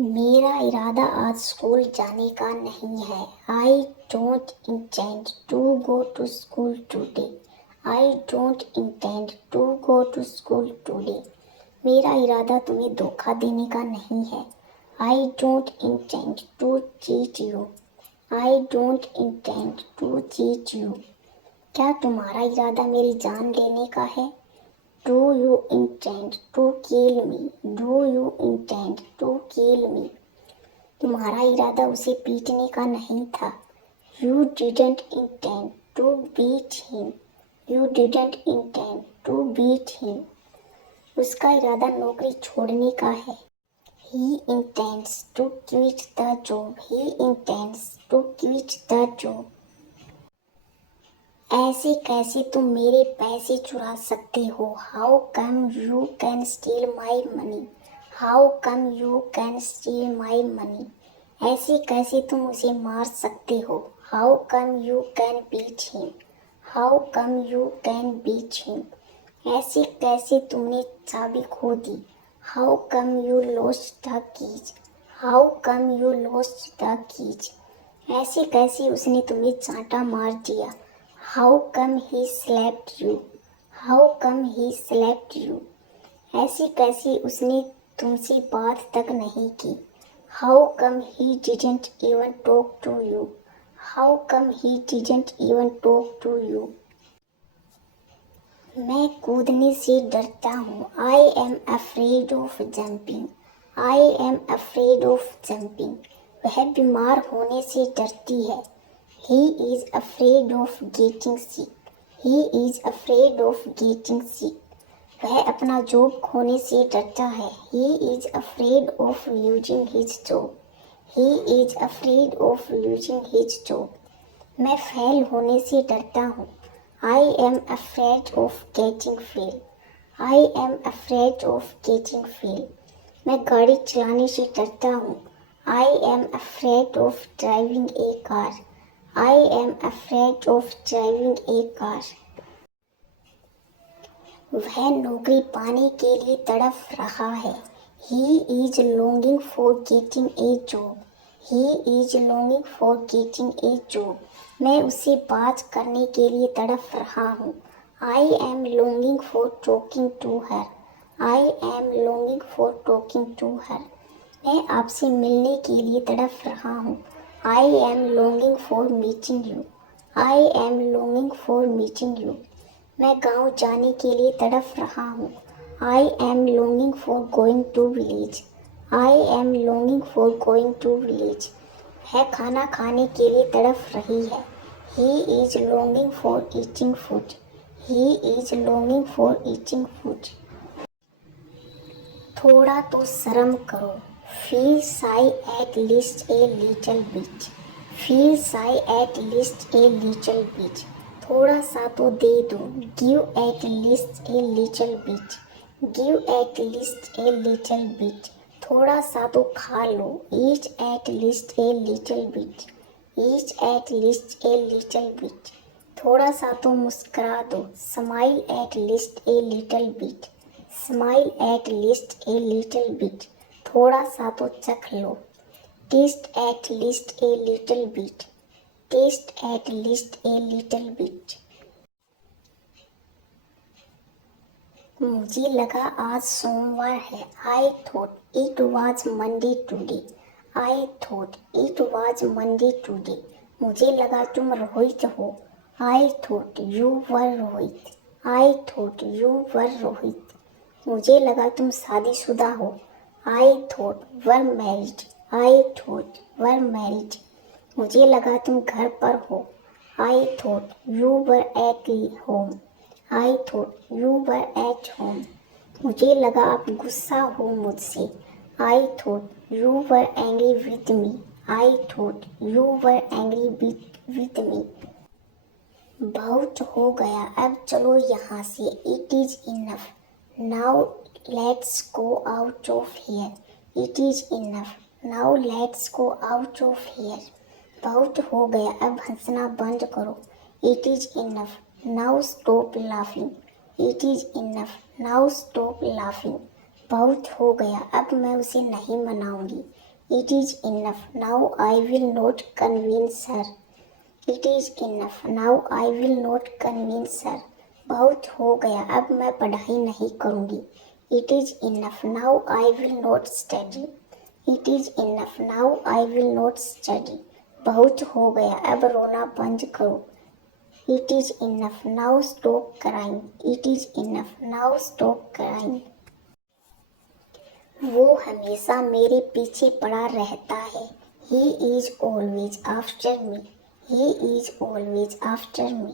मेरा इरादा आज स्कूल जाने का नहीं है। I don't intend to go to school today. I don't intend to go to school today. मेरा इरादा तुम्हें धोखा देने का नहीं है। I don't intend to cheat you. I don't intend to cheat you. क्या तुम्हारा इरादा मेरी जान लेने का है? Do you intend to kill me? Do you intend to kill me? तुम्हारा इरादा उसे पीटने का नहीं था। You didn't intend to beat him. You didn't intend to beat him. उसका इरादा नौकरी छोड़ने का है। He intends to quit the job. He intends to quit the job. ऐसे कैसे तुम मेरे पैसे चुरा सकते हो? How come you can steal my money? How come you can steal my money? ऐसे कैसे तुम उसे मार सकते हो? How come you can beat him? How come you can beat him? ऐसे कैसे तुमने चाबी खो दी? How come you lost the keys? How come you lost the keys? ऐसे कैसे उसने तुम्हें चांटा मार दिया? How come he slapped you? How come he slapped you? ऐसे कैसे उसने तुमसे बात तक नहीं की? How come he didn't even talk to you? How come he didn't even talk to you? मैं कूदने से डरता हूँ। I am afraid of jumping. I am afraid of jumping. वह बीमार होने से डरती है। He is afraid of getting sick. He is afraid of getting sick. वह अपना जॉब खोने से डरता है। He is afraid of losing his job. He is afraid of losing his job. मैं फेल होने से डरता हूँ। I am afraid of getting fail. I am afraid of getting fail. मैं गाड़ी चलाने से डरता हूँ। I am afraid of driving a car. I am afraid of driving a car. वह नौकरी पाने के लिए तड़प रहा है। He is longing for getting a job. He is longing for getting a job. मैं उससे बात करने के लिए तड़प रहा हूँ। I am longing for talking to her. I am longing for talking to her. मैं आपसे मिलने के लिए तड़प रहा हूँ। I am longing for meeting you. I am longing for meeting you. मैं गांव जाने के लिए तड़प रहा हूँ। I am longing for going to village. I am longing for going to village. वह खाना खाने के लिए तड़प रही है। He is longing for eating food. He is longing for eating food. थोड़ा तो शर्म करो। Feel shy at least a little bit. Feel shy at least a little bit. थोड़ा सा तो दे दो। Give at least a little bit. Give at least a little bit. थोड़ा सा तो खा लो। Eat at least a little bit. Eat at least a little bit. थोड़ा सा तो मुस्कुरा दो। Smile at least a little bit. Smile at least a little bit. थोड़ा सा तो चख लो। Taste at least a little bit. Taste at least a little bit. मुझे लगा आज सोमवार है। I thought it was Monday today. I thought it was Monday today. मुझे लगा तुम रोहित हो। I thought you were Rohit. I thought you were Rohit. मुझे लगा तुम शादीशुदा हो। I thought were married. I thought were married. मुझे लगा तुम घर पर हो। I thought you were at home. I thought you were at home. मुझे लगा आप गुस्सा हो मुझसे। I thought you were angry with me. I thought you were angry with me. बहुत हो गया, अब चलो यहाँ से। It is enough. Now let's go out of here. It is enough. Now let's go out of here. बहुत हो गया, अब हंसना बंद करो। It is enough. Now stop laughing. It is enough. Now stop laughing. बहुत हो गया, अब मैं उसे नहीं मनाऊंगी। It is enough. Now I will not convince her. It is enough. Now I will not convince her. बहुत हो गया, अब मैं पढ़ाई नहीं करूँगी. It is enough. Now I will not study. It is enough. Now I will not study. बहुत हो गया, अब रोना बंद करो. It is enough. Now stop crying. It is enough. Now stop crying. वो हमेशा मेरे पीछे पड़ा रहता है. He is always after me. He is always after me.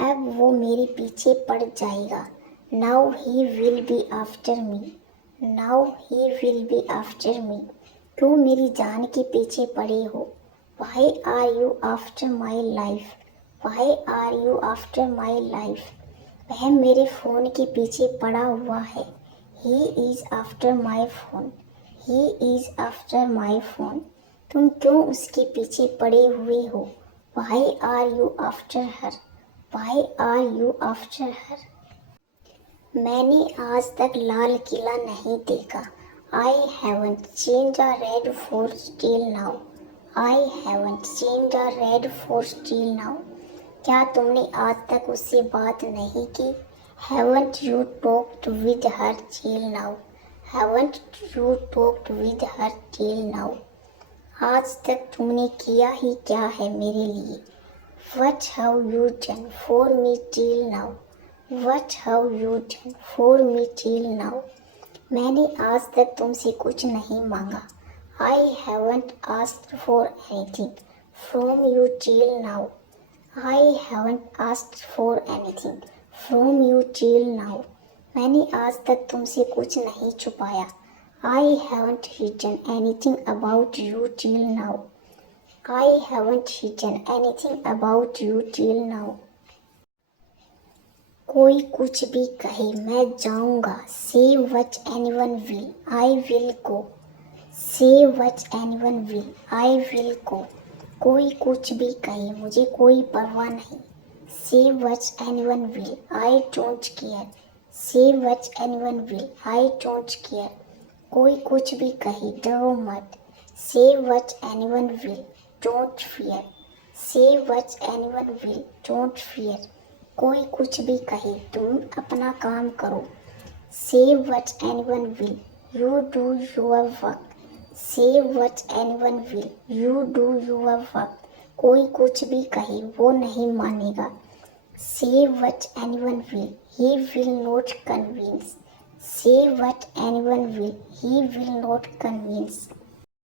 अब वो मेरे पीछे पड़ जाएगा. Now he will be after me. Now he will be after me. क्यों मेरी जान के पीछे पड़े हो? Why are you after my life? Why are you after my life? वह मेरे फ़ोन के पीछे पड़ा हुआ है. He is after my phone. He is after my phone. तुम क्यों उसके पीछे पड़े हुए हो? Why are you after her? Why are you after her? मैंने आज तक लाल किला नहीं देखा. I haven't seen the red fort till now. I haven't seen the red fort till now. क्या तुमने आज तक उससे बात नहीं की? Haven't you talked with her till now? Haven't you talked with her till now? आज तक तुमने किया ही क्या है मेरे लिए? What have you done for me till now? What have you done for me till now? मैंने आज तक तुमसे कुछ नहीं मांगा. I haven't asked for anything from you till now. I haven't asked for anything from you till now. मैंने आज तक तुमसे कुछ नहीं छुपाया. I haven't hidden anything about you till now. I haven't hidden anything about you till now. कोई कुछ भी कहे मैं जाऊंगा. Say what anyone will, I will go. Say what anyone will, I will go. कोई कुछ भी कहे मुझे कोई परवाह नहीं. Say what anyone will, I don't care. Say what anyone will, I don't care. कोई कुछ भी कहे डरो मत. Say what anyone will, don't fear. Say what anyone will, don't fear. कोई कुछ भी कहे तुम अपना काम करो. Say what anyone will, you do your work. Say what anyone will, you do your work. कोई कुछ भी कहे वो नहीं मानेगा. Say what anyone will, he will not convince. Say what anyone will, he will not convince.